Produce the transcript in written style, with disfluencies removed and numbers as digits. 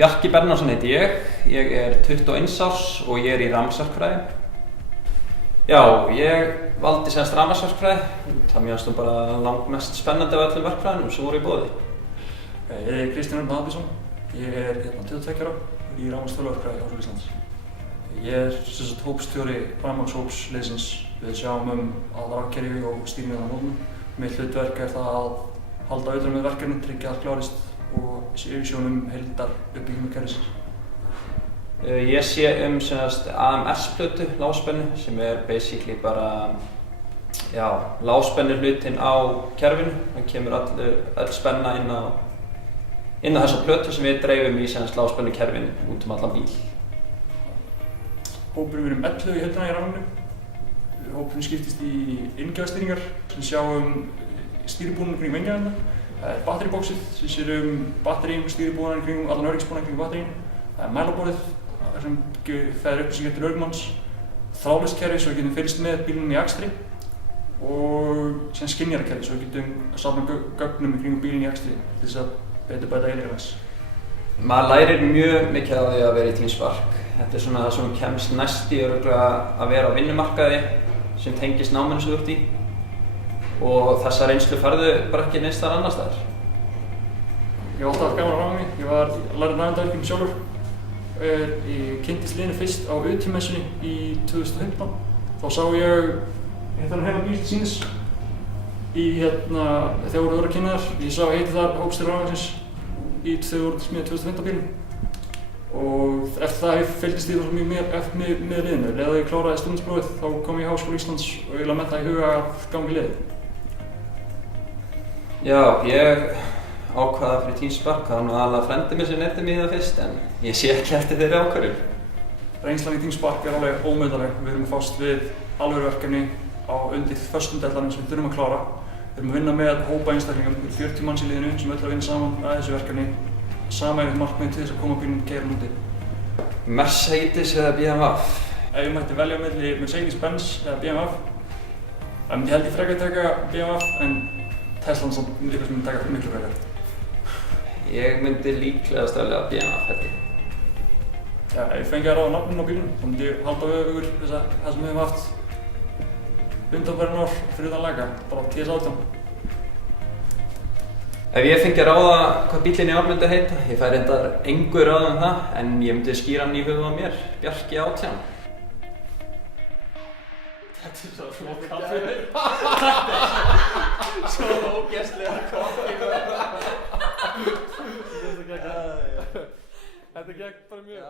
Bjarki Bernharðsson heiti ég er 21 árs og ég í rafmagnsverkfræði. Já, ég valdi semst rafmagnsverkfræði, það mér finnst bara langmest spennandi af öllum verkfræðinum sem voru í boði. Ég Kristján Örn Halldórsson, ég er 22 ára í rafmagnsverkfræði á Háskóla Íslands. Ég er hópstjóri rafmagnshópsliðsins, við sjáum aðalrafkerfi og stýringu á nótnum. Mitt hlutverk er það að halda utan um verkefnin, tryggja allt klárist og yfirsjón heildaruppbyggingu kerfisins. Ég sé AMS-plötu, lágspennu, sem basically bara lágspennu hlutinn á kerfinu. Það kemur öll spenna inn á þessa plötu sem við dreifum í lágspennu kerfinu út allan bíl. Hópurinn erum 11 í heildina í rafmagninu. Hópurinn skiptist í inngjafastýringar sem sjáum stýribúnaðinn kring vengjaðina. Það er batteribóksið sem sér batteríum, stýribúnaðinn kring allan öryggisbúnaðinn kring batteríum. Það er mælaborðið sem fæðir upplýsingar til ökumanns. Þráðlaust kerfi svo við getum fylgst með bílnum í akstri og síðan skynjarakerfi svo við getum safna gögnum í kringum bílinn í akstri til þess að betur bæta eiginleika. Maður lærir mjög mikið á því að vera í Team Spark. Þetta er það sem kemst næst í að vera á vinnumarkaði sem tengist náminu sem þú ert í. Og þessa reynslu færðu bara ekki neins þar annars staðar. Ég var alltaf gaman að rafmagni. Ég var að læra rafmagnsverkefni sjálfur. Ég kynntist liðinu fyrst á UT-messunni í 2015. Þá sá ég þennan bíl til sýnis þegar voru að kynna þar. Ég sá heiti þar hópstjóri rafmagnsins þegar voru að smíða 2015 bílinn. Og eftir það fylgdist ég mjög með liðinu. Þegar ég kláraði stúdentsprófið þá kom ég í Háskóla Íslands og ég með það í huga að ganga í liðið. Já, ég ákvaða fyrir Team Spark. Það var aðalega frendi mér sem nefndi mig það fyrst, en ég sé ekki eftir þeirri ákvörðun. Reynslan í Team Spark er alveg ómetanleg. Við erum að fást við alvöruverkefni á undir föstum deadlineum sem við þurfum að klára. Við erum að vinna með hópa einstaklingum, 40 manns í liðinu sem öll að vinna saman að þessu verkefni. Sameiginlegt markmið til þess að koma bílnum keyra úti. Mercedes eða BMW? Ef ég mætti velja milli Mercedes-Benz eða BMW, þá myndi ég held ég frekar taka BMW, en Teslan er eitthvað sem myndi taka miklu frekar. Ég myndi líklegast velja BMW held ég. Já, ef ég fengi að ráða nafninu á bílnum, þá myndi ég halda yfir það sem við höfum haft undanfarin ár fyrir utan laga, bara TS18. Ef ég fengi að ráða hvað bíllinn í ár myndi heita, ég fæ reyndar engu ráð það, en ég myndi skýra hann í höfuð á mér, Bjarki 18. Þetta er svo kaffi. Svo ógeðslega kaffi. Þetta gekk bara mjög.